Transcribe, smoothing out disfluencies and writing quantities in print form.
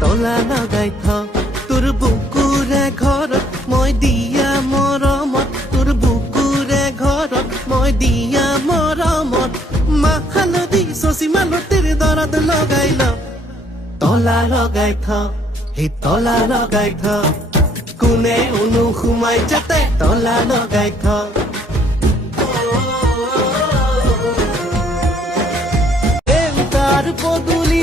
তলা লগাই থ তোৰ বুকুৰে ঘৰত মই দিয়া মৰমত তোৰ বুকুৰে ঘৰত মই দিয়া মৰমত মাখানদী চচিমালতিৰ দৰাত লগাই ল তলা লগাই থ সেই তলা লগাই থ কোনে সোমাই যাতে তলা লগাই থ পদূলি